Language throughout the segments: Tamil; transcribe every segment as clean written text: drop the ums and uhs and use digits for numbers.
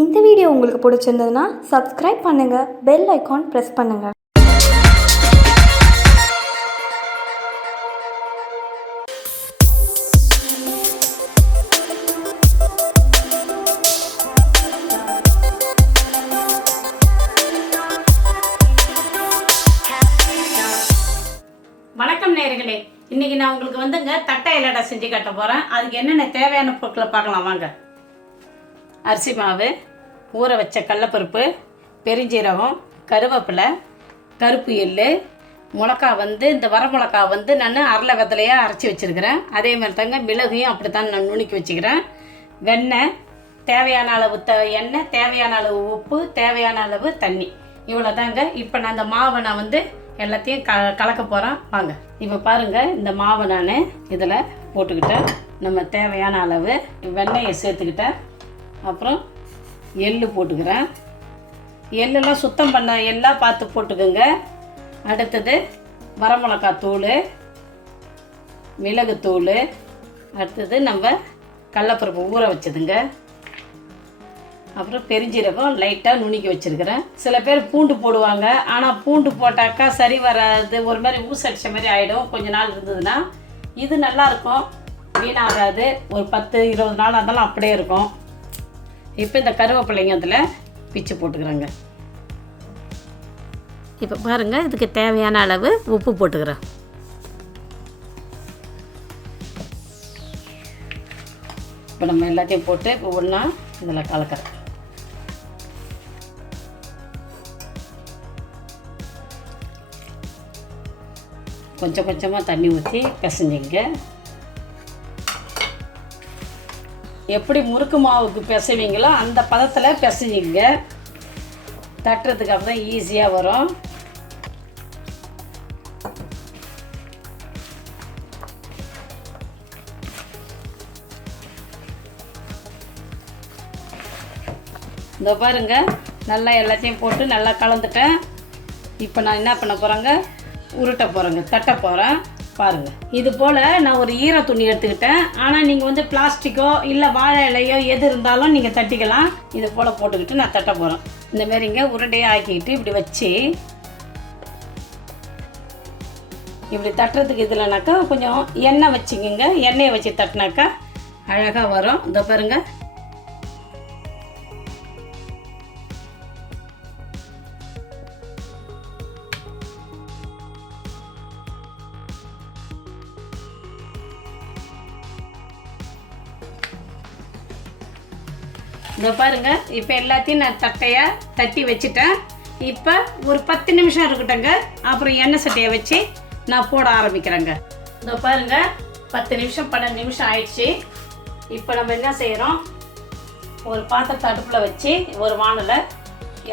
இந்த வீடியோ உங்களுக்கு பிடிச்சிருந்ததுன்னா சப்ஸ்கிரைப் பண்ணுங்கள், பெல் ஐக்கான் ப்ரெஸ் பண்ணுங்கள். வணக்கம் நேயர்களே, இன்னைக்கு நான் உங்களுக்கு வந்துங்க தட்டை இலடை செஞ்சு காட்ட போகிறேன். அதுக்கு என்னென்ன தேவையான பொருட்களை பார்க்கலாம் வாங்க. அரிசி மாவு, ஊற வச்ச கடலப்பருப்பு, பெருஞ்சீரகம், கருவேப்பிலை, கருப்பு எள்ளு, மிளகா இந்த வர மிளகா நான் அரளை வெத்தலையாக அரைச்சி வச்சுருக்கிறேன். அதே மாதிரி தாங்க மிளகையும் அப்படி தான் நான் நுணுக்கி வச்சுக்கிறேன். வெண்ணெய், தேவையான அளவு எண்ணெய், தேவையான அளவு உப்பு, தேவையான அளவு தண்ணி, இவ்வளோ தாங்க. இப்போ நான் இந்த மாவை நான் எல்லாத்தையும் கலக்க போகிறேன் வாங்க. இப்போ பாருங்கள், இந்த மாவை நான் இதில் போட்டுக்கிட்டேன். நம்ம தேவையான அளவு வெண்ணெயை சேர்த்துக்கிட்டேன். அப்புறம் எள்ளு போட்டுக்கிறேன். எள்ளெல்லாம் சுத்தம் பண்ண எல்லாம் பார்த்து போட்டுக்கோங்க. அடுத்தது வரமிளகா தூள், மிளகுத்தூள், அடுத்தது நம்ம கடலப்பருப்பு ஊற வச்சதுங்க. அப்புறம் பெருஞ்சீரகம் லைட்டாக நுணுக்கி வச்சுருக்கிறேன். சில பேர் பூண்டு போடுவாங்க, ஆனால் பூண்டு போட்டாக்கா சரி வராது, ஒரு மாதிரி ஊசடிச்ச மாதிரி ஆகிடும். கொஞ்ச நாள் இருந்ததுன்னா இது நல்லாயிருக்கும், வீணாகாது. ஒரு 10-20 நாள் அதெல்லாம் அப்படியே இருக்கும். இப்போ இந்த கருவேப்பிலைங்க அதில் பிச்சு போட்டுக்கிறேங்க. இப்போ பாருங்கள், இதுக்கு தேவையான அளவு உப்பு போட்டுக்கிறேன். இப்போ நம்ம எல்லாத்தையும் போட்டு இப்போ ஒன்றா இதில் கலக்கிறேன். கொஞ்சம் கொஞ்சமாக தண்ணி ஊற்றி பிசைஞ்சிங்க. எப்படி முறுக்கு மாவுக்கு பிசைவீங்களோ அந்த பதத்தில் பிசைஞ்சிங்க. தட்டுறதுக்கு அப்போ தான் ஈஸியாக வரும். இந்த பாருங்க, நல்லா எல்லாத்தையும் போட்டு நல்லா கலந்துட்டேன். இப்போ நான் என்ன பண்ண போகிறேங்க, உருட்ட போகிறேங்க, தட்ட போகிறேன். பாருங்கள், இது போல் நான் ஒரு ஈர துணி எடுத்துக்கிட்டேன். ஆனால் நீங்கள் பிளாஸ்டிக்கோ இல்லை வாழை இலையோ எது இருந்தாலும் நீங்கள் தட்டிக்கலாம். இது போல் போட்டுக்கிட்டு நான் தட்ட போகிறேன். இந்தமாரிங்க உருண்டையாக ஆக்கிக்கிட்டு இப்படி வச்சு இப்படி தட்டுறதுக்கு இதில்னாக்கா கொஞ்சம் எண்ணெய் வச்சுக்கோங்க. எண்ணெயை வச்சு தட்டினாக்கா அழகாக வரும். இந்த பாருங்கள், இந்த பாருங்க. இப்போ எல்லாத்தையும் நான் தட்டையாக தட்டி வச்சுட்டேன். இப்போ ஒரு 10 நிமிஷம் இருக்கட்டுங்க. அப்புறம் எண்ணெய் சட்டியை வச்சு நான் போட ஆரம்பிக்கிறேங்க. இந்த பாருங்க, 10 நிமிஷம் 12 நிமிஷம் ஆயிடுச்சு. இப்போ நம்ம என்ன செய்கிறோம், ஒரு பாத்திரத்தை அடுப்பில் வச்சு ஒரு வானல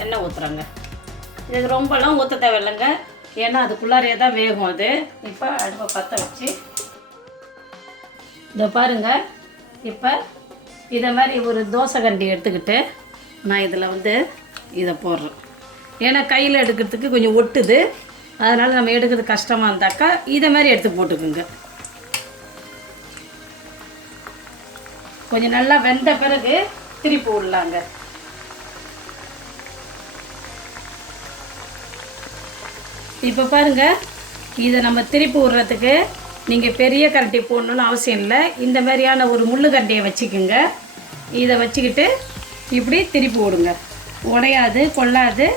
எண்ணெய் ஊற்றுறோங்க. இது ரொம்பலாம் ஊற்ற தேவையில்லைங்க, ஏன்னா அதுக்குள்ளாரையே தான் வேகும் அது. இப்போ அடுப்பை பற்ற வச்சு இந்த பாருங்க, இப்போ இதை மாதிரி ஒரு தோசை கண்டி எடுத்துக்கிட்டு நான் இதில் இதை போடுறேன். ஏன்னா கையில் எடுக்கிறதுக்கு கொஞ்சம் ஒட்டுது, அதனால் நம்ம எடுக்கிறது கஷ்டமாக இருந்தாக்கா இதை மாதிரி எடுத்து போட்டுக்குங்க. கொஞ்சம் நல்லா வெந்த பிறகு திருப்பி விடலாங்க. இப்போ பாருங்கள், இதை நம்ம திருப்பி விடுறதுக்கு நீங்கள் பெரிய கரண்டி போடணுன்னு அவசியம் இல்லை. இந்த மாதிரியான ஒரு முள்ளு கரண்டியை வச்சுக்கோங்க. இதை வச்சுக்கிட்டு இப்படி திருப்பி விடுங்க. உடையாது, கொள்ளாது,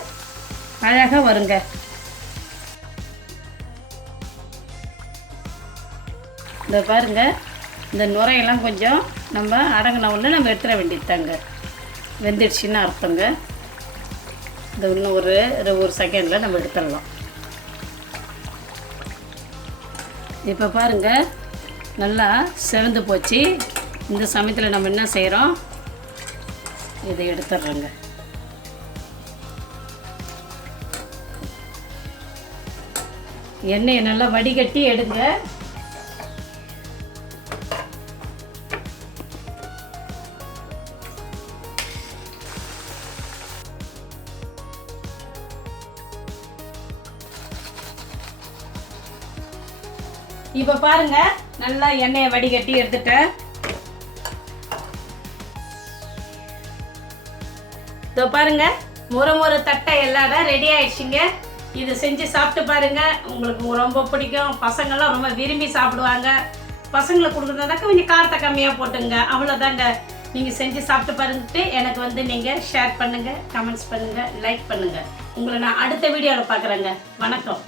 அழகாக வருங்க. இந்த பாருங்கள், இந்த நுரையெல்லாம் கொஞ்சம் நம்ம அடங்கின ஒன்று நம்ம எடுத்துட வேண்டியதாங்க. வெந்துடுச்சின்னு அர்த்தங்க. இந்த இன்னும் ஒரு செகண்டில் நம்ம எடுத்துடலாம். இப்போ பாருங்கள், நல்லா செவந்து போச்சு. இந்த சமயத்தில் நம்ம என்ன செய்கிறோம், இதை எடுத்துடுறோங்க. எண்ணெயை நல்லா வடிகட்டி எடுங்க. இப்போ பாருங்க, நல்லா எண்ணெயை வடிகட்டி எடுத்துட்டேன். இதோ பாருங்கள், முறை தட்டை எல்லாரும் ரெடி ஆயிடுச்சுங்க. இது செஞ்சு சாப்பிட்டு பாருங்கள், உங்களுக்கு ரொம்ப பிடிக்கும். பசங்கள்லாம் ரொம்ப விரும்பி சாப்பிடுவாங்க. பசங்களுக்கு கொடுக்குறதாக்க கொஞ்சம் காரத்தை கம்மியாக போட்டுங்க, அவ்வளோதாங்க. நீங்கள் செஞ்சு சாப்பிட்டு பாருங்கட்டு எனக்கு நீங்கள் ஷேர் பண்ணுங்கள், கமெண்ட்ஸ் பண்ணுங்கள், லைக் பண்ணுங்கள். உங்களை நான் அடுத்த வீடியோவில் பார்க்குறேங்க. வணக்கம்.